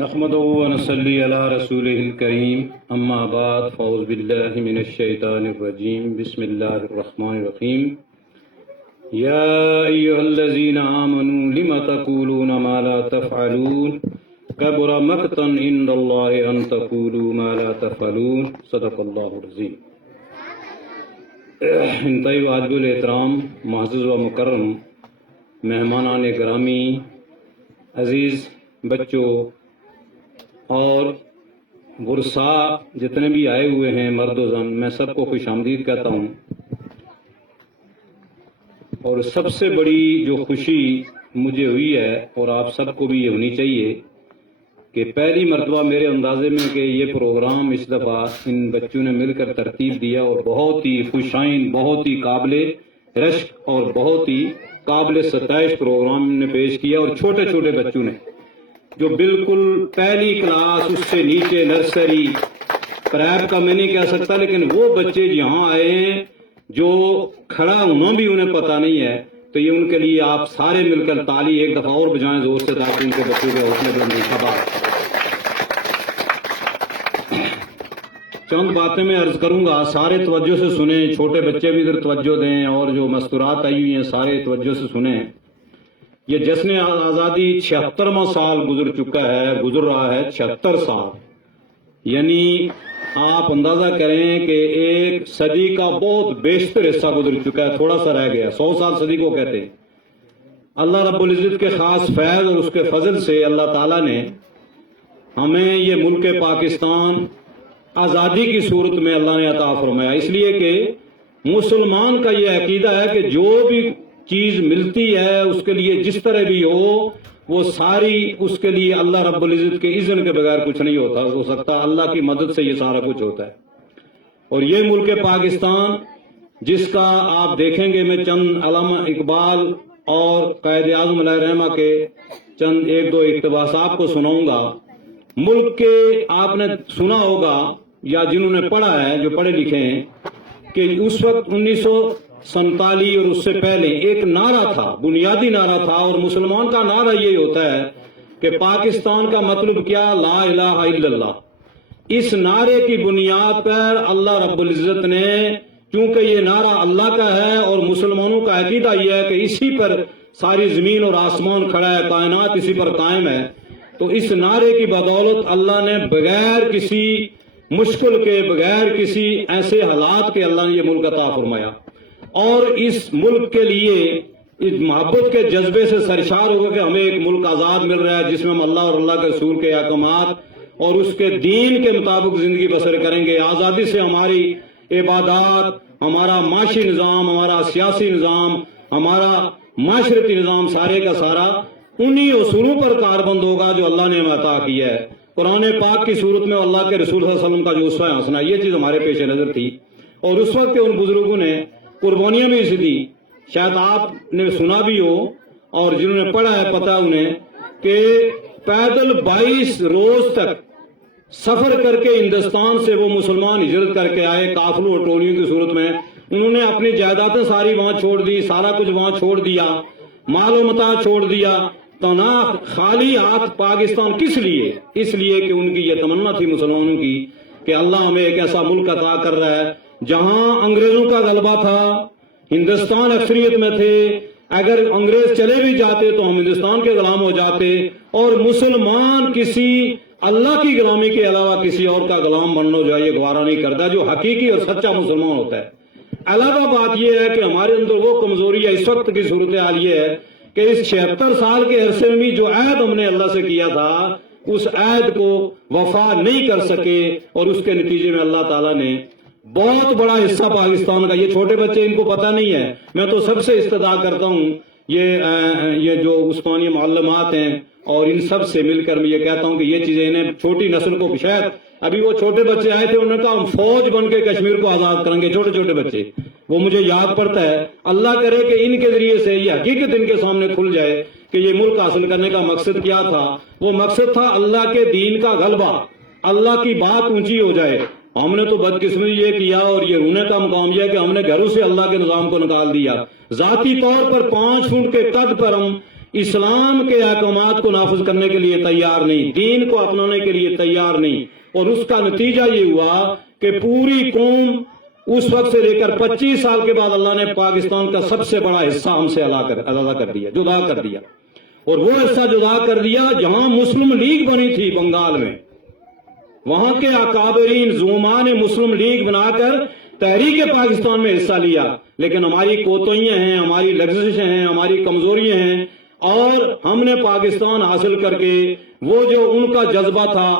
نحمده ونصلي على رسوله الكريم اما بعد فاعوذ بالله من الشيطان الرجيم بسم الله الرحمن الرحيم يا ايها الذين آمنوا لم تقولون ما لا تفعلون كبر مقتا عند الله ان تقولوا ما لا تفعلون صدق الله العظيم۔ انتہائی واجب الاحترام معزز و مکرم مہمانان گرامی، عزیز بچوں اور ورثاء جتنے بھی آئے ہوئے ہیں مرد و زن، میں سب کو خوش آمدید کہتا ہوں۔ اور سب سے بڑی جو خوشی مجھے ہوئی ہے اور آپ سب کو بھی یہ ہونی چاہیے کہ پہلی مرتبہ میرے اندازے میں کہ یہ پروگرام اس دفعہ ان بچوں نے مل کر ترتیب دیا اور بہت ہی خوشائن، بہت ہی قابل رشک اور بہت ہی قابل ستائش پروگرام نے پیش کیا، اور چھوٹے چھوٹے بچوں نے جو بالکل پہلی کلاس اس سے نیچے نرسری پریپ کا میں نہیں کہہ سکتا، لیکن وہ بچے یہاں آئے ہیں جو کھڑا ہونا بھی انہیں پتہ نہیں ہے، تو یہ ان کے لیے آپ سارے مل کر تالی ایک دفعہ اور بجائیں زور سے تاکہ ان کے بچوں کے حوصلے بلند شاباش۔ چند باتیں میں عرض کروں گا، سارے توجہ سے سنیں، چھوٹے بچے بھی ادھر توجہ دیں اور جو مستورات آئی ہوئی ہیں سارے توجہ سے سنیں۔ یہ جشن آزادی 76واں سال گزر رہا ہے 76 سال، یعنی آپ اندازہ کریں کہ ایک صدی کا بہت بیشتر حصہ گزر چکا ہے، تھوڑا سا رہ گیا۔ 100 سال صدی کو کہتے ہیں۔ اللہ رب العزت کے خاص فیض اور اس کے فضل سے اللہ تعالیٰ نے ہمیں یہ ملک پاکستان آزادی کی صورت میں اللہ نے عطا فرمایا، اس لیے کہ مسلمان کا یہ عقیدہ ہے کہ جو بھی چیز ملتی ہے اس کے لیے جس طرح بھی ہو وہ ساری اس کے لیے اللہ رب العزت کے اذن کے بغیر کچھ نہیں ہو سکتا، اللہ کی مدد سے یہ سارا کچھ ہوتا ہے۔ اور یہ ملک پاکستان جس کا آپ دیکھیں گے، میں چند علامہ اقبال اور قائد اعظم علیہ رحمہ کے چند ایک دو اقتباسات کو سناؤں گا۔ ملک کے آپ نے سنا ہوگا یا جنہوں نے پڑھا ہے، جو پڑھے لکھے ہیں، کہ اس وقت 1947 اور اس سے پہلے ایک نعرہ تھا، بنیادی نعرہ تھا، اور مسلمان کا نعرہ یہ ہوتا ہے کہ پاکستان کا مطلب کیا؟ لا الہ الا اللہ۔ اس نعرے کی بنیاد پر اللہ رب العزت نے، چونکہ یہ نعرہ اللہ کا ہے اور مسلمانوں کا عقیدہ یہ ہے کہ اسی پر ساری زمین اور آسمان کھڑا ہے، کائنات اسی پر قائم ہے، تو اس نعرے کی بدولت اللہ نے بغیر کسی مشکل کے، بغیر کسی ایسے حالات کے اللہ نے یہ ملک عطا فرمایا، اور اس ملک کے لیے اس محبت کے جذبے سے سرشار ہوگا کہ ہمیں ایک ملک آزاد مل رہا ہے جس میں ہم اللہ اور اللہ کے رسول کے احکامات اور اس کے دین کے مطابق زندگی بسر کریں گے۔ آزادی سے ہماری عبادات، ہمارا معاشی نظام، ہمارا سیاسی نظام، ہمارا معاشرتی نظام سارے کا سارا انہی اصولوں پر کاربند ہوگا جو اللہ نے ہمیں عطا کیا ہے۔ قرآن پاک کی صورت میں اللہ کے رسول صلی اللہ علیہ وسلم کا جو اسوہ حسنہ، یہ چیز ہمارے پیش نظر تھی، اور اس وقت کے ان بزرگوں نے قربانیاں بھی اسی دی۔ شاید آپ نے سنا بھی ہو اور جنہوں نے پڑھا ہے پتہ انہیں کہ پیدل 22 روز تک سفر کر کے ہندوستان سے وہ مسلمان ہجرت کر کے آئے قافلوں اور ٹولیوں کی صورت میں۔ انہوں نے اپنی جائیدادیں ساری وہاں چھوڑ دی، سارا کچھ وہاں چھوڑ دیا، مال و متاع چھوڑ دیا، تو نہ خالی ہاتھ پاکستان کس لیے؟ اس لیے کہ ان کی یہ تمنا تھی مسلمانوں کی کہ اللہ ہمیں ایک ایسا ملک عطا کر رہا ہے جہاں انگریزوں کا غلبہ تھا، ہندوستان اکثریت میں تھے، اگر انگریز چلے بھی جاتے تو ہم ہندوستان کے غلام ہو جاتے، اور مسلمان کسی اللہ کی غلامی کے علاوہ کسی اور کا غلام بننا جو ہے یہ گوارا نہیں کرتا، جو حقیقی اور سچا مسلمان ہوتا ہے۔ علاوہ بات یہ ہے کہ ہمارے اندر وہ کمزوری ہے، اس وقت کی صورتحال یہ ہے کہ اس 76 سال کے عرصے میں بھی جو عہد ہم نے اللہ سے کیا تھا اس عہد کو وفا نہیں کر سکے، اور اس کے نتیجے میں اللہ تعالیٰ نے بہت بڑا حصہ پاکستان کا، یہ چھوٹے بچے ان کو پتہ نہیں ہے، میں تو سب سے استدعا کرتا ہوں، یہ جو عثمانی معلمات ہیں اور ان سب سے مل کر میں یہ کہتا ہوں کہ یہ چیزیں انہیں چھوٹی نسل کو، شاید ابھی وہ چھوٹے بچے آئے تھے، انہوں نے کہا ہم فوج بن کے کشمیر کو آزاد کریں گے، چھوٹے چھوٹے بچے، وہ مجھے یاد پڑتا ہے۔ اللہ کرے کہ ان کے ذریعے سے یہ حقیقت ان کے سامنے کھل جائے کہ یہ ملک حاصل کرنے کا مقصد کیا تھا۔ وہ مقصد تھا اللہ کے دین کا غلبہ، اللہ کی بات اونچی ہو جائے۔ ہم نے تو بدقسمتی یہ کیا اور یہ رونے کا مقام یہ ہے کہ ہم نے گھروں سے اللہ کے نظام کو نکال دیا۔ ذاتی طور پر 5 فٹ کے قد پر ہم اسلام کے احکامات کو نافذ کرنے کے لیے تیار نہیں، دین کو اپنانے کے لیے تیار نہیں، اور اس کا نتیجہ یہ ہوا کہ پوری قوم اس وقت سے لے کر 25 سال کے بعد اللہ نے پاکستان کا سب سے بڑا حصہ ہم سے علیحدہ کر دیا، جدا کر دیا، اور وہ حصہ جدا کر دیا جہاں مسلم لیگ بنی تھی بنگال میں، وہاں کے اکابرین زعماء نے مسلم لیگ بنا کر تحریک پاکستان میں حصہ لیا، لیکن ہماری کوتاہیاں ہیں، ہماری لغزشیں ہیں، ہماری کمزوریاں ہیں، اور ہم نے پاکستان حاصل کر کے وہ جو ان کا جذبہ تھا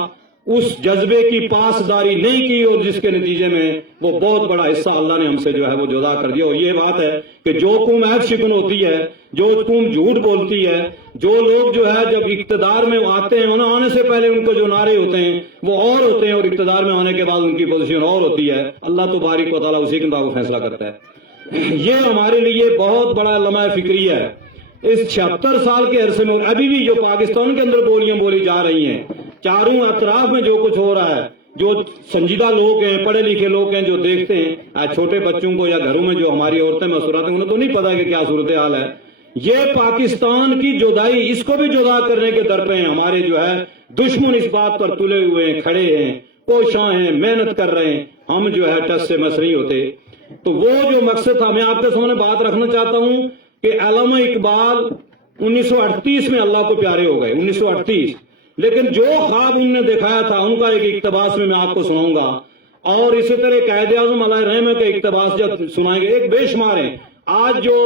اس جذبے کی پاسداری نہیں کی، اور جس کے نتیجے میں وہ بہت بڑا حصہ اللہ نے ہم سے جو ہے وہ جدا کر دیا۔ اور یہ بات ہے کہ جو قوم عیب شکن ہوتی ہے، جو قوم جھوٹ بولتی ہے، جو لوگ جو ہے جب اقتدار میں آتے ہیں، انہیں آنے سے پہلے ان کو جو نعرے ہوتے ہیں وہ اور ہوتے ہیں، اور اقتدار میں آنے کے بعد ان کی پوزیشن اور ہوتی ہے، اللہ تبارک و تعالیٰ اسی کے مطابق فیصلہ کرتا ہے۔ یہ ہمارے لیے بہت بڑا لمحہ فکری ہے۔ اس 76 سال کے عرصے میں ابھی بھی جو پاکستان کے اندر بولیاں بولی جا رہی ہیں، چاروں اطراف میں جو کچھ ہو رہا ہے، جو سنجیدہ لوگ ہیں، پڑھے لکھے لوگ ہیں، جو دیکھتے ہیں، چھوٹے بچوں کو یا گھروں میں جو ہماری عورتیں مسورات ہیں، انہیں تو نہیں پتا کہ کیا صورتحال ہے۔ یہ پاکستان کی جدائی، اس کو بھی جدا کرنے کے در پہ ہیں ہمارے جو ہے دشمن، اس بات پر تلے ہوئے ہیں، کھڑے ہیں، کوشاں ہیں، محنت کر رہے ہیں، ہم جو ہے ٹس سے مس نہیں ہوتے۔ تو وہ جو مقصد تھا، میں آپ کے سامنے بات رکھنا چاہتا ہوں کہ علامہ اقبال 1938 میں اللہ کو پیارے ہو گئے، 1938، لیکن جو خواب ان نے دکھایا تھا ان کا ایک اقتباس میں آپ کو سناؤں گا، اور اسی طرح قائد اعظم علیہ الرحمہ کے اقتباس جب سنائیں گے، ایک بے شمار ہیں۔ آج جو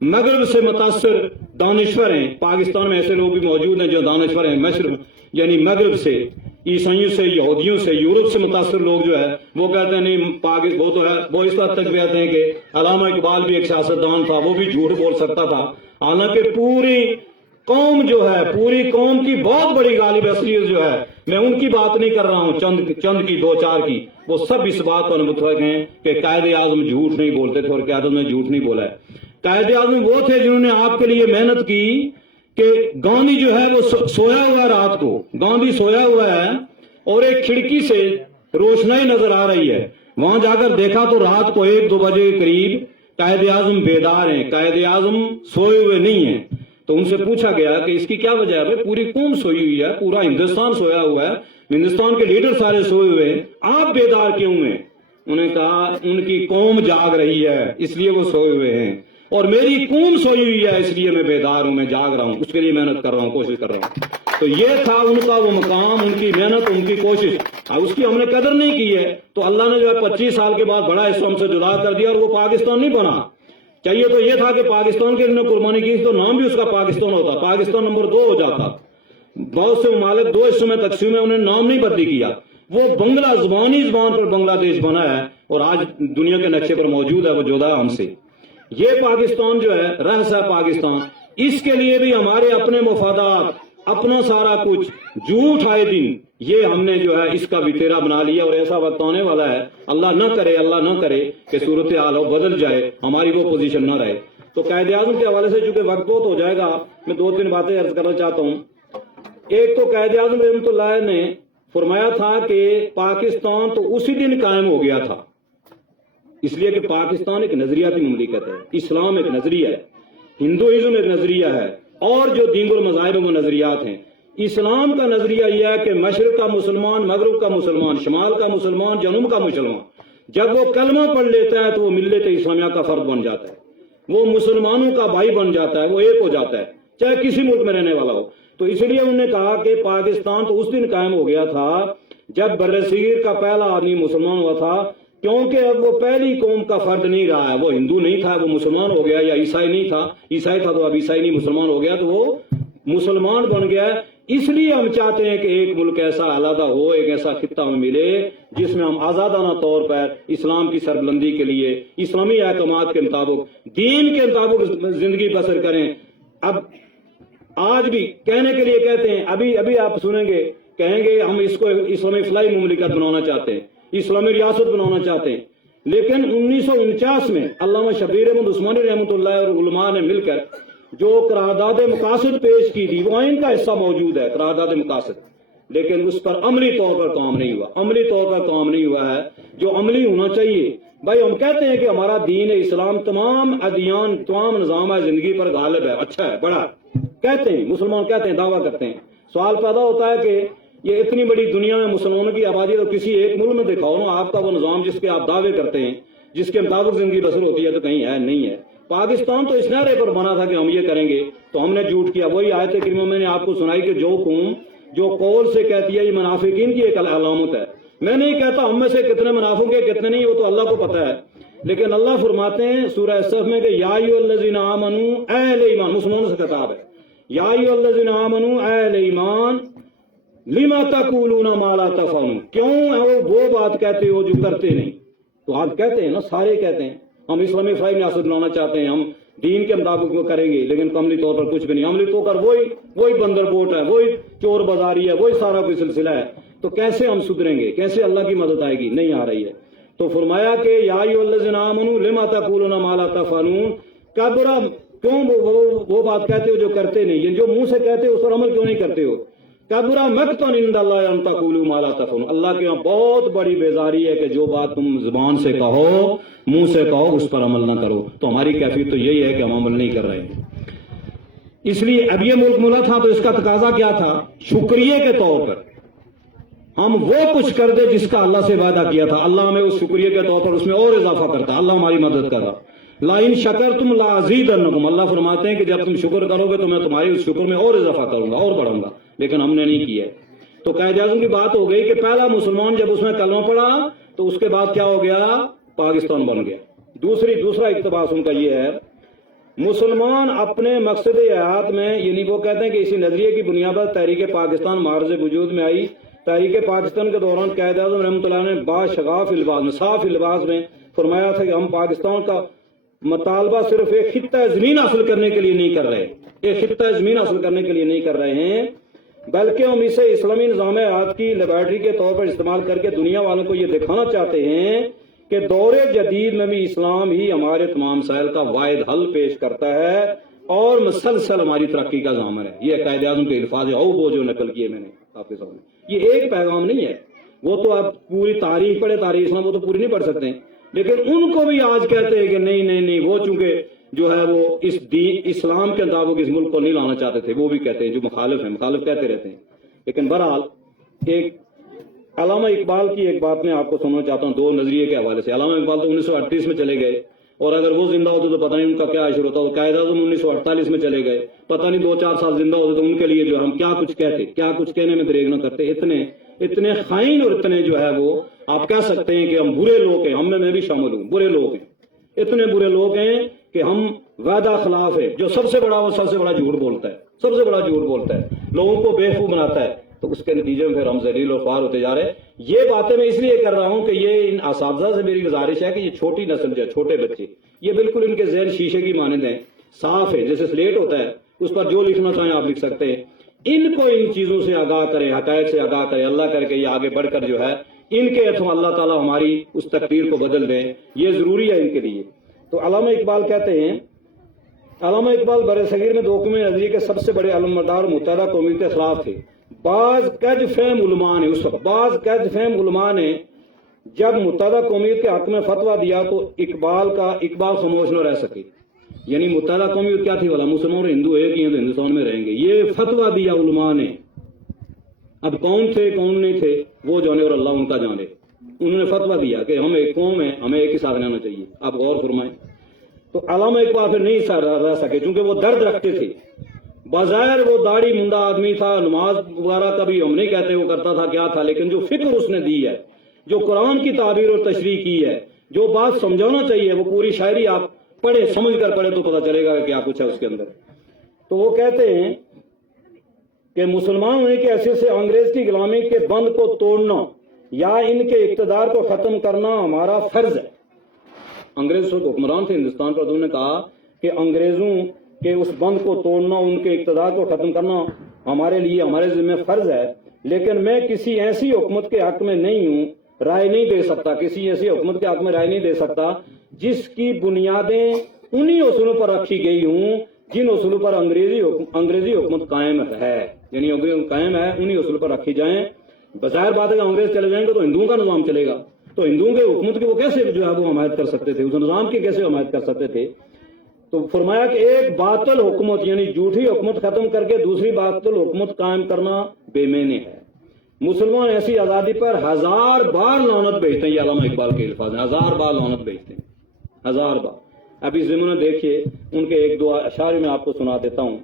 مغرب سے متاثر دانشور ہیں، پاکستان میں ایسے لوگ بھی موجود ہیں جو دانشور ہیں، مشرق یعنی مغرب سے، عیسائیوں سے، یہودیوں سے، یورپ سے متاثر لوگ جو ہے وہ کہتے ہیں نہیں، وہ تو ہے، وہ اس طرح تک کہتے ہیں کہ علامہ اقبال بھی ایک سیاستدان تھا، وہ بھی جھوٹ بول سکتا تھا، حالانکہ پوری قوم جو ہے، پوری قوم کی بہت بڑی غالب اصلیت جو ہے، میں ان کی بات نہیں کر رہا ہوں، چند کی، دو چار کی، وہ سب اس بات پر متفق ہیں کہ قائد اعظم جھوٹ نہیں بولتے تھے، اور قیادت میں جھوٹ نہیں بولا ہے۔ قائد اعظم وہ تھے جنہوں نے آپ کے لیے محنت کی کہ گاندھی جو ہے وہ سویا ہوا ہے، رات کو گاندھی سویا ہوا ہے اور ایک کھڑکی سے روشنائی نظر آ رہی ہے، وہاں جا کر دیکھا تو رات کو 1-2 بجے کے قریب قائد اعظم بیدار ہیں، قائد اعظم سوئے ہوئے نہیں ہیں۔ تو ان سے پوچھا گیا کہ اس کی کیا وجہ ہے؟ پوری قوم سوئی ہوئی ہے، پورا ہندوستان سویا ہوا ہے، ہندوستان کے لیڈر سارے سوئے ہوئے ہیں، آپ بیدار کیوں ہیں؟ انہوں نے کہا ان کی قوم جاگ رہی ہے اس لیے وہ سوئے ہوئے ہیں، اور میری قوم سوئی ہوئی ہے اس لیے میں بیدار ہوں، میں جاگ رہا ہوں، اس کے لیے محنت کر رہا ہوں، کوشش کر رہا ہوں۔ تو یہ تھا ان کا وہ مقام، ان کی محنت، ان کی کوشش، اور اس کی ہم نے قدر نہیں کی ہے، تو اللہ نے جو ہے 25 سال کے بعد بڑا حصہ ہم سے جدا کر دیا، اور وہ پاکستان نہیں بنا۔ چاہیے تو یہ تھا کہ پاکستان کے لیے قربانی کی تو نام بھی اس کا پاکستان ہوتا، پاکستان نمبر 2 ہو جاتا۔ بہت سے ممالک 2 حصوں میں تقسیم ہے، انہوں نے نام نہیں بدلی کیا، وہ بنگلہ زبانی زبان پر بنگلہ دیش بنا ہے، اور آج دنیا کے نقشے پر موجود ہے، وہ جدا ہے ہم سے۔ یہ پاکستان جو ہے رہس ہے پاکستان، اس کے لیے بھی ہمارے اپنے مفادات، اپنا سارا کچھ، جھوٹ آئے دن، یہ ہم نے جو ہے اس کا وطیرہ بنا لیا، اور ایسا وقت آنے والا ہے، اللہ نہ کرے کہ صورتحال بدل جائے، ہماری وہ پوزیشن نہ رہے۔ تو قائد اعظم کے حوالے سے چونکہ وقت بہت ہو جائے گا، میں 2-3 باتیں عرض کرنا چاہتا ہوں۔ ایک تو قائد اعظم رحمۃ اللہ نے فرمایا تھا کہ پاکستان تو اسی دن قائم ہو گیا تھا، اس لیے کہ پاکستان ایک نظریاتی مملکت ہے، اسلام ایک نظریہ ہے، ہندوازم ایک نظریہ ہے، اور جو دین المذاہب وہ نظریات ہیں۔ اسلام کا نظریہ یہ ہے کہ مشرق کا مسلمان، مغرب کا مسلمان، شمال کا مسلمان، جنوب کا مسلمان جب وہ کلمہ پڑھ لیتا ہے تو وہ ملت اسلامیہ کا فرد بن جاتا ہے، وہ مسلمانوں کا بھائی بن جاتا ہے، وہ ایک ہو جاتا ہے، چاہے کسی ملک میں رہنے والا ہو۔ تو اس لیے انہوں نے کہا کہ پاکستان تو اس دن قائم ہو گیا تھا جب برصغیر کا پہلا آدمی مسلمان ہوا تھا، کیونکہ اب وہ پہلی قوم کا فرد نہیں رہا ہے، وہ ہندو نہیں تھا، وہ مسلمان ہو گیا، یا عیسائی نہیں تھا، عیسائی تھا تو اب عیسائی نہیں، مسلمان ہو گیا تو وہ مسلمان بن گیا۔ اس لیے ہم چاہتے ہیں کہ ایک ملک ایسا علیحدہ ہو، ایک ایسا خطہ ہمیں ملے جس میں ہم آزادانہ طور پر اسلام کی سربلندی کے لیے اسلامی احکامات کے مطابق، دین کے مطابق زندگی بسر کریں۔ اب آج بھی کہنے کے لیے کہتے ہیں، ابھی آپ سنیں گے، کہیں گے ہم اس کو اسلامی فلاحی مملکت بنانا چاہتے ہیں، اسلامی ریاست بنانا چاہتے ہیں، لیکن 1949 میں علامہ شبیر احمد عثمانی رحمۃ اللہ اور علماء نے مل کر جو قرارداد مقاصد پیش کی تھی، وہ آئین کا حصہ موجود ہے، قرارداد مقاصد، لیکن اس پر عملی طور پر کام نہیں ہوا، عملی طور پر کام نہیں ہوا ہے جو عملی ہونا چاہیے۔ بھائی ہم کہتے ہیں کہ ہمارا دین اسلام تمام ادیان، تمام نظام ہے زندگی پر غالب ہے، اچھا ہے، بڑا ہے، کہتے ہیں مسلمان کہتے ہیں، دعویٰ کرتے ہیں۔ سوال پیدا ہوتا ہے کہ یہ اتنی بڑی دنیا میں مسلمانوں کی آبادی تو کسی ایک ملک میں دکھاؤ نا آپ کا وہ نظام جس کے آپ دعوے کرتے ہیں، جس کے مطابق زندگی بسر ہوتی ہے، تو کہیں ہے نہیں ہے۔ پاکستان تو اس نعرے پر بنا تھا کہ ہم یہ کریں گے، تو ہم نے جھوٹ کیا۔ وہی آیت کریمہ میں نے آپ کو سنائی کہ جو قوم جو قول سے کہتی ہے یہ منافقین کی ایک علامت ہے۔ میں نہیں کہتا ہم میں سے کتنے منافق ہیں کتنے نہیں، وہ تو اللہ کو پتہ ہے، لیکن اللہ فرماتے ہیں سورہ صف میں کہ یا ایھا الذین آمنوا، اے اہل ایمان، مسلمانوں سے خطاب ہے، یا ایھا الذین آمنوا، اے اہل ایمان، لما تقولون ما لا تفعلون، کیوں وہ بات کہتے ہو جو کرتے نہیں۔ تو آپ کہتے ہیں نا، سارے کہتے ہیں ہم اسلامی فلائی ریاست بنانا چاہتے ہیں، ہم دین کے مطابق وہ کریں گے، لیکن عملی طور پر کچھ بھی نہیں۔ عملی طور پر وہی بندر بوٹ ہے، وہی چور بازاری ہے، وہی سارا کوئی سلسلہ ہے۔ تو کیسے ہم سدھریں گے، کیسے اللہ کی مدد آئے گی؟ نہیں آ رہی ہے۔ تو فرمایا کہ یا ایھا الذین آمنوا لما تقولون ما لا تفعلون، کبرا، کیوں وہ بات کہتے ہو جو کرتے نہیں، یہ جو منہ سے کہتے ہو اس پر عمل کیوں نہیں کرتے ہو؟ کبرا مقتا عند اللہ ان تقولوا ما لا تفعلون، اللہ کے یہاں بہت بڑی بیزاری ہے کہ جو بات تم زبان سے کہو، منہ سے کہو، اس پر عمل نہ کرو۔ تو ہماری کیفیت تو یہی ہے کہ ہم عمل نہیں کر رہے ہیں۔ اس لیے اب یہ ملک ملا تھا تو اس کا تقاضا کیا تھا؟ شکریہ کے طور پر ہم وہ کچھ کر دے جس کا اللہ سے وعدہ کیا تھا، اللہ ہمیں اس شکریہ کے طور پر اس میں اور اضافہ کرتا، اللہ ہماری مدد کرتا۔ لئن شکرتم لازیدنکم، اللہ فرماتے ہیں کہ جب تم شکر کرو گے تو میں تمہاری اس شکر میں اور اضافہ کروں گا اور بڑھوں گا، لیکن ہم نے نہیں کیا۔ تو قائد اعظم کی بات ہو گئی کہ پہلا مسلمان جب اس میں کلمہ پڑھا تو اس کے بعد کیا ہو گیا؟ پاکستان بن گیا۔ دوسرا اقتباس ان کا یہ ہے، مسلمان اپنے مقصد حیات میں، یعنی وہ کہتے ہیں کہ اسی نظریے کی بنیاد پر تحریک پاکستان معرض وجود میں آئی۔ تحریک پاکستان کے دوران قائد اعظم رحمۃ اللہ نے باشغاف الباس میں، صاف الباس میں فرمایا تھا کہ ہم پاکستان کا مطالبہ صرف ایک خطہ زمین حاصل کرنے کے لیے نہیں کر رہے، ایک خطہ زمین حاصل کرنے کے لیے نہیں کر رہے ہیں، بلکہ ہم اسے اسلامی نظام حیات کی لیبارٹری کے طور پر استعمال کر کے دنیا والوں کو یہ دکھانا چاہتے ہیں کہ دور جدید میں بھی اسلام ہی ہمارے تمام مسائل کا واحد حل پیش کرتا ہے اور مسلسل ہماری ترقی کا ضامن ہے۔ یہ قائد اعظم کے الفاظ ہے، وہ جو نقل کیے میں نے آپ کے سامنے، یہ ایک پیغام نہیں ہے، وہ تو آپ پوری تاریخ پڑھے، تاریخ اسلام وہ تو پوری نہیں پڑھ سکتے ہیں، لیکن ان کو بھی آج کہتے ہیں کہ نہیں وہ چونکہ جو ہے وہ اس اسلام کے مطابق اس ملک کو نہیں لانا چاہتے تھے، وہ بھی کہتے ہیں، جو مخالف ہیں، مخالف کہتے رہتے ہیں۔ لیکن بہرحال ایک علامہ اقبال کی ایک بات میں آپ کو سننا چاہتا ہوں، دو نظریے کے حوالے سے۔ علامہ اقبال تو 1938 میں چلے گئے، اور اگر وہ زندہ ہوتے تو پتہ نہیں ان کا کیا عشر ہوتا۔ وہ قائد اعظم 1948 میں چلے گئے، پتہ نہیں 2-4 سال زندہ ہوتے تو ان کے لیے جو ہم کیا کچھ کہتے، کیا کچھ کہنے میں دریغ نہ کرتے۔ اتنے خائن اور اتنے جو ہے وہ آپ کہہ سکتے ہیں کہ ہم برے لوگ ہیں، ہم میں بھی شامل ہوں، برے لوگ ہیں، اتنے برے لوگ ہیں کہ ہم وعدہ خلاف ہے۔ جو سب سے بڑا وہ سب سے بڑا جھوٹ بولتا ہے، سب سے بڑا جھوٹ بولتا ہے، لوگوں کو بیوقوف بناتا ہے، تو اس کے نتیجے میں پھر ہم ذلیل اور خوار ہوتے جا رہے ہیں۔ یہ باتیں میں اس لیے کر رہا ہوں کہ یہ ان اساتذہ سے میری گزارش ہے کہ یہ چھوٹی نسل جو ہے، چھوٹے بچے، یہ بالکل ان کے ذہن شیشے کی مانند ہیں، صاف ہے، جیسے سلیٹ ہوتا ہے، اس پر جو لکھنا چاہیں آپ لکھ سکتے ہیں۔ ان کو ان چیزوں سے آگاہ کریں، حقائق سے آگاہ کریں، اللہ کر کے یہ آگے بڑھ کر جو ہے ان کے ہاتھوں اللہ تعالیٰ ہماری اس تقدیر کو بدل دیں، یہ ضروری ہے ان کے لیے۔ تو علامہ اقبال کہتے ہیں، علامہ اقبال برصغیر میں 2 قومی نظریے کے سب سے بڑے علمبردار متحدہ قومیت کے خلاف تھے۔ بعض کج فہم علماء نے، اس وقت بعض کج فہم علماء نے جب متحدہ قومیت کے حق میں فتویٰ دیا تو اقبال خاموش نہ رہ سکے۔ یعنی متحدہ قومیت کیا تھی والا، مسلمان اور ہندو ایک ہی ہیں تو ہندوستان میں رہیں گے، یہ فتویٰ دیا علماء نے۔ اب کون تھے کون نہیں تھے وہ جانے اور اللہ ان کا جانے، انہوں نے فتویٰ دیا کہ ہم ایک قوم ہیں، ہمیں ایک ہی ساتھ رہنا چاہیے۔ آپ غور فرمائیں، تو علامہ اقبال پھر نہیں رہ سکے چونکہ وہ درد رکھتے تھے۔ بظاہر وہ داڑھی منڈا آدمی تھا، نماز وغیرہ کبھی ہم نہیں کہتے وہ کرتا تھا کیا تھا، لیکن جو فکر اس نے دی ہے، جو قرآن کی تعبیر اور تشریح کی ہے، جو بات سمجھانا چاہیے، وہ پوری شاعری آپ پڑھے، سمجھ کر پڑھے تو پتہ چلے گا کہ کیا کچھ ہے اس کے اندر۔ تو وہ کہتے ہیں کہ مسلمان ہونے کی حیثیت سے انگریز کی غلامی کے بند کو توڑنا یا ان کے اقتدار کو ختم کرنا ہمارا فرض ہے۔ انگریز حکمران تھے ہندوستان پر، انہوں نے کہا کہ انگریزوں کے اس بند کو توڑنا، ان کے اقتدار کو ختم کرنا ہمارے لیے، ہمارے ذمہ فرض ہے، لیکن میں کسی ایسی حکومت کے حق میں نہیں ہوں، رائے نہیں دے سکتا، کسی ایسی حکومت کے حق میں رائے نہیں دے سکتا جس کی بنیادیں انہی اصولوں پر رکھی گئی ہوں جن اصولوں پر انگریزی حکومت قائم ہے، یعنی قائم ہے انہی اصولوں پر رکھی جائیں۔ بظاہر بات ہے کہ انگریز چلے جائیں گے تو ہندوؤں کا نظام چلے گا، تو ہندوؤں کے حکومت کی وہ کیسے جو ہے وہ حمایت کر سکتے تھے، اس نظام کی کیسے حمایت کر سکتے تھے؟ تو فرمایا کہ ایک باطل حکومت یعنی جھوٹی حکومت ختم کر کے دوسری باطل حکومت قائم کرنا بے معنی ہے۔ مسلمان ایسی آزادی پر 1000 بار لعنت بھیجتے ہیں، یہ علامہ اقبال کے الفاظ ہیں، 1000 بار لعنت بھیجتے ہیں، 1000 بار۔ ابھی ضمن دیکھیے ان کے ایک دو اشعار میں آپ کو سنا دیتا ہوں۔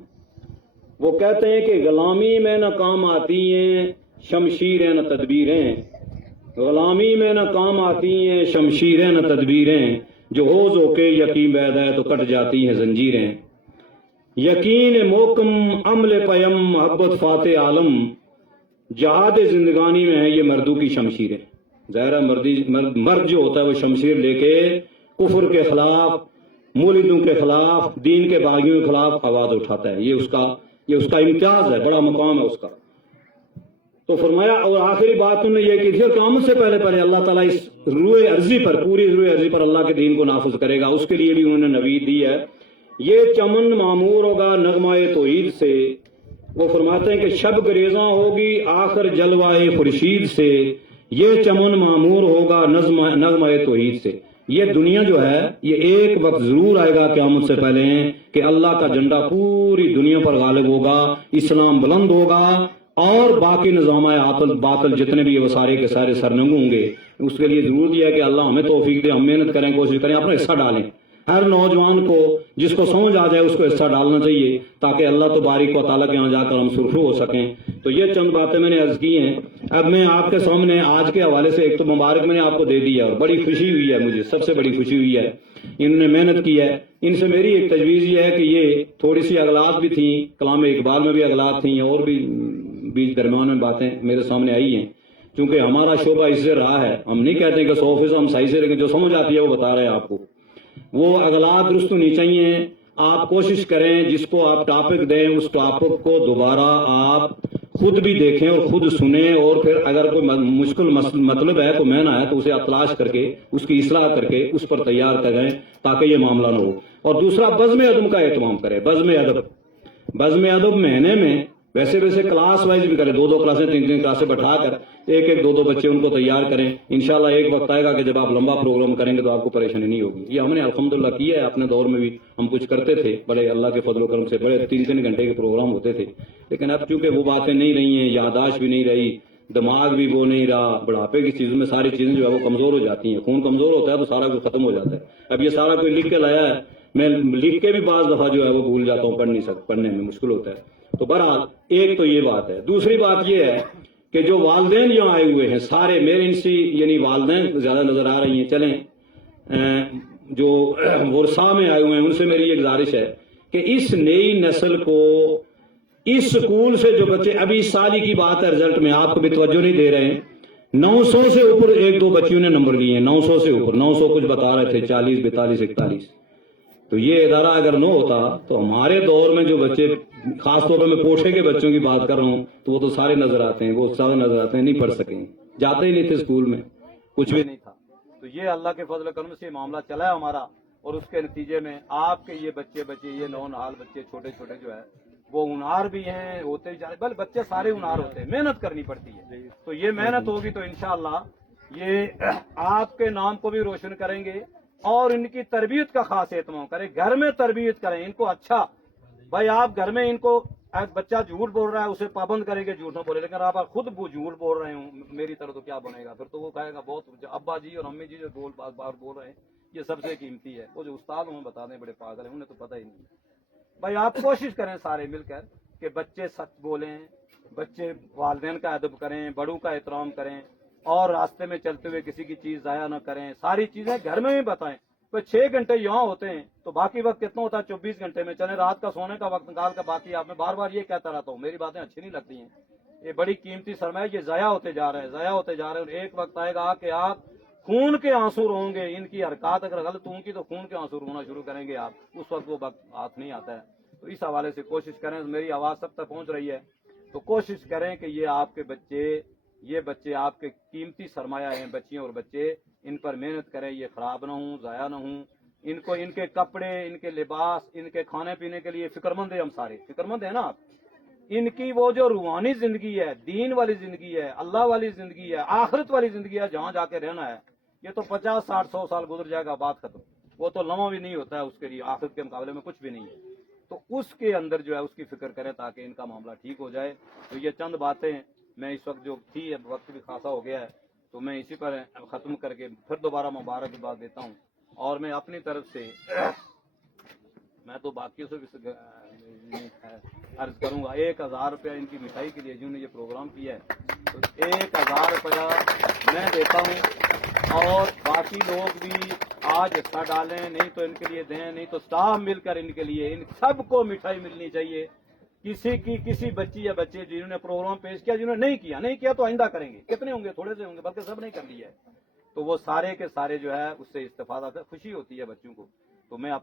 وہ کہتے ہیں کہ غلامی میں نہ کام آتی ہیں شمشیریں نہ تدبیریں، غلامی میں نہ کام آتی ہیں شمشیریں نہ تدبیریں، جو ہوز ہو کے یقین بید ہے تو کٹ جاتی ہیں زنجیریں، یقین محکم عمل پیم محبت فاتح عالم، جہاد زندگانی میں ہے یہ مردوں کی شمشیریں۔ ظاہر مرد جو ہوتا ہے وہ شمشیر لے کے کفر کے خلاف، مولدوں کے خلاف، دین کے باغیوں کے خلاف آواز اٹھاتا ہے، یہ اس کا امتیاز ہے، بڑا مقام ہے اس کا۔ تو فرمایا، اور آخری بات انہوں نے یہ کی تھی کہ قیامت سے پہلے اللہ تعالیٰ اس روئے ارضی پر، پوری روئے ارضی پر اللہ کے دین کو نافذ کرے گا، اس کے لیے بھی انہوں نے نوید دی ہے۔ یہ چمن معمور ہوگا نغمۂ توحید سے، وہ فرماتے ہیں کہ شب گریزاں ہوگی آخر جلوائے خورشید سے، یہ چمن معمور ہوگا نغمۂ توحید سے۔ یہ دنیا جو ہے یہ ایک وقت ضرور آئے گا قیامت سے پہلے کہ اللہ کا جھنڈا پوری دنیا پر غالب ہوگا، اسلام بلند ہوگا، اور باقی نظام باطل جتنے بھی وہ سارے کے سارے سرنگوں ہوں گے۔ اس کے لیے ضرور دیا کہ اللہ ہمیں توفیق دے، ہم محنت کریں، کوشش کریں، اپنا حصہ ڈالیں۔ ہر نوجوان کو جس کو سمجھ آ جائے اس کو حصہ ڈالنا چاہیے تاکہ اللہ تبارک و تعالیٰ کے یہاں جا کر ہم سرخرو ہو سکیں۔ تو یہ چند باتیں میں نے عرض کی ہیں۔ اب میں آپ کے سامنے آج کے حوالے سے ایک تو مبارک میں نے آپ کو دے دیا اور بڑی خوشی ہوئی ہے، مجھے سب سے بڑی خوشی ہوئی ہے، انہوں نے محنت کی ہے۔ ان سے میری ایک تجویز یہ ہے کہ یہ تھوڑی سی اغلاط بھی تھیں، کلام اقبال میں بھی اغلاط تھیں، اور بھی بیچ درمیان میں باتیں میرے سامنے آئی ہیں۔ چونکہ ہمارا شعبہ اس سے رہا ہے، ہم نہیں کہتے کہ 100% ہم صحیح سے، لیکن جو سمجھ آتی ہے وہ بتا رہے ہیں آپ کو۔ وہ اغلاط درست ہونی چاہیے۔ آپ کوشش کریں جس کو آپ ٹاپک دیں اس ٹاپک کو دوبارہ آپ خود بھی دیکھیں اور خود سنیں، اور پھر اگر کوئی مشکل مطلب ہے، کوئی معنی ہے تو اسے آپ تلاش کر کے اس کی اصلاح کر کے اس پر تیار کریں تاکہ یہ معاملہ نہ ہو۔ اور دوسرا بزم ادب کا اہتمام کریں۔ بزم ادب مہینے میں ویسے کلاس وائز بھی کریں، 2 کلاسیں 3 کلاسیں بٹھا کر ایک 2 بچے ان کو تیار کریں۔ انشاءاللہ ایک وقت آئے گا کہ جب آپ لمبا پروگرام کریں گے تو آپ کو پریشانی نہیں ہوگی۔ یہ ہم نے الحمدللہ کیا ہے، اپنے دور میں بھی ہم کچھ کرتے تھے، بڑے اللہ کے فضل و کرم سے بڑے 3 گھنٹے کے پروگرام ہوتے تھے، لیکن اب چونکہ وہ باتیں نہیں رہی ہیں، یادداشت بھی نہیں رہی، دماغ بھی وہ نہیں رہا، بڑھاپے کی چیزوں میں ساری چیزیں جو ہے وہ کمزور ہو جاتی ہیں، خون کمزور ہوتا ہے تو سارا کچھ ختم ہو جاتا ہے۔ اب یہ سارا کوئی لکھ کے لایا ہے، میں لکھ کے بھی بعض دفعہ جو ہے وہ بھول جاتا ہوں، پڑھنے میں مشکل ہوتا ہے۔ تو بہرحال ایک تو یہ بات ہے۔ دوسری بات یہ ہے کہ جو والدین یہاں آئے ہوئے ہیں سارے میرے ان سے یعنی والدین زیادہ نظر آ رہی ہیں، چلیں جو ورثہ میں آئے ہوئے ہیں ان سے میری ایک گزارش ہے کہ اس نئی نسل کو اس سکول سے جو بچے ابھی اس سال ہی کی بات ہے، رزلٹ میں آپ کو بھی توجہ نہیں دے رہے ہیں، 900 سے اوپر 1-2 بچیوں نے نمبر لیے ہیں، 900 سے اوپر، 900 کچھ بتا رہے تھے، 40 42 41۔ تو یہ ادارہ اگر نہ ہوتا تو ہمارے دور میں جو بچے، خاص طور پر میں پوٹھے کے بچوں کی بات کر رہا ہوں، تو وہ تو سارے نظر آتے ہیں، وہ سارے نظر آتے ہیں، نہیں پڑھ سکیں، جاتے ہی نہیں تھے اسکول میں، کچھ بھی نہیں تھا۔ تو یہ اللہ کے فضل و کرم سے معاملہ چلا ہے ہمارا، اور اس کے نتیجے میں آپ کے یہ بچے یہ نونہال بچے چھوٹے جو ہے وہ ہونہار بھی ہیں، ہوتے جا رہے، بل بچے سارے ہونہار ہوتے ہیں، محنت کرنی پڑتی ہے۔ تو یہ محنت ہوگی تو انشاءاللہ یہ آپ کے نام کو بھی روشن کریں گے، اور ان کی تربیت کا خاص اہتمام کریں، گھر میں تربیت کریں ان کو۔ اچھا بھائی آپ گھر میں ان کو، بچہ جھوٹ بول رہا ہے اسے پابند کریں گے جھوٹ نہ بولے، لیکن آپ خود جھوٹ بول رہے ہوں میری طرح تو کیا بنے گا پھر؟ تو وہ کہے گا بہت ابا جی اور امی جی جو بار بول رہے ہیں یہ سب سے قیمتی ہے۔ وہ جو استاد ہوں بتا دیں بڑے پاگل ہیں، انہیں تو پتہ ہی نہیں۔ بھائی آپ کوشش کریں سارے مل کر کہ بچے سچ بولیں، بچے والدین کا ادب کریں، بڑوں کا احترام کریں، اور راستے میں چلتے ہوئے کسی کی چیز ضائع نہ کریں، ساری چیزیں گھر میں بھی بتائیں۔ تو 6 گھنٹے یہاں ہوتے ہیں تو باقی وقت کتنا ہوتا ہے؟ 24 گھنٹے میں چلیں، رات کا سونے کا وقت نکال کر باقی آپ میں بار بار یہ کہتا رہتا ہوں، میری باتیں اچھی نہیں لگتی ہیں، یہ بڑی قیمتی سرمایہ، یہ ضائع ہوتے جا رہے ہیں اور ایک وقت آئے گا کہ آپ خون کے آنسو رہیں گے۔ ان کی حرکات اگر غلط ہوں گی تو خون کے آنسو رونا شروع کریں گے آپ، اس وقت وہ وقت ہاتھ نہیں آتا ہے۔ تو اس حوالے سے کوشش کریں، میری آواز سب تک پہنچ رہی ہے تو کوشش کریں کہ یہ آپ کے بچے آپ کے قیمتی سرمایہ ہیں، بچیاں اور بچے، ان پر محنت کریں، یہ خراب نہ ہوں، ضائع نہ ہوں۔ ان کو ان کے کپڑے، ان کے لباس، ان کے کھانے پینے کے لیے فکر مند ہیں، ہم سارے فکر مند ہیں نا آپ۔ ان کی وہ جو روحانی زندگی ہے، دین والی زندگی ہے، اللہ والی زندگی ہے، آخرت والی زندگی ہے، جہاں جا کے رہنا ہے، یہ تو 50 60 100 سال گزر جائے گا، بات ختم۔ وہ تو لمحہ بھی نہیں ہوتا ہے اس کے لیے، آخرت کے مقابلے میں کچھ بھی نہیں ہے، تو اس کے اندر جو ہے اس کی فکر کریں تاکہ ان کا معاملہ ٹھیک ہو جائے۔ تو یہ چند باتیں میں اس وقت جو تھی، اب وقت بھی خاصا ہو گیا ہے، تو میں اسی پر ختم کر کے پھر دوبارہ مبارکباد دیتا ہوں، اور میں اپنی طرف سے میں تو باقیوں سے بھی عرض کروں گا 1000 روپیہ ان کی مٹھائی کے لیے جنہوں نے یہ پروگرام کیا ہے، تو 1000 روپیہ میں دیتا ہوں، اور باقی لوگ بھی آج حصہ ڈالیں، نہیں تو ان کے لیے دیں، نہیں تو سب مل کر ان کے لیے، ان سب کو مٹھائی ملنی چاہیے۔ کسی بچی یا بچے جنہوں نے پروگرام پیش کیا، جنہوں نے نہیں کیا تو آئندہ کریں گے، کتنے ہوں گے؟ تھوڑے سے ہوں گے، بلکہ سب نے کر لیا ہے، تو وہ سارے کے سارے جو ہے اس سے استفادہ خوشی ہوتی ہے بچوں کو۔ تو میں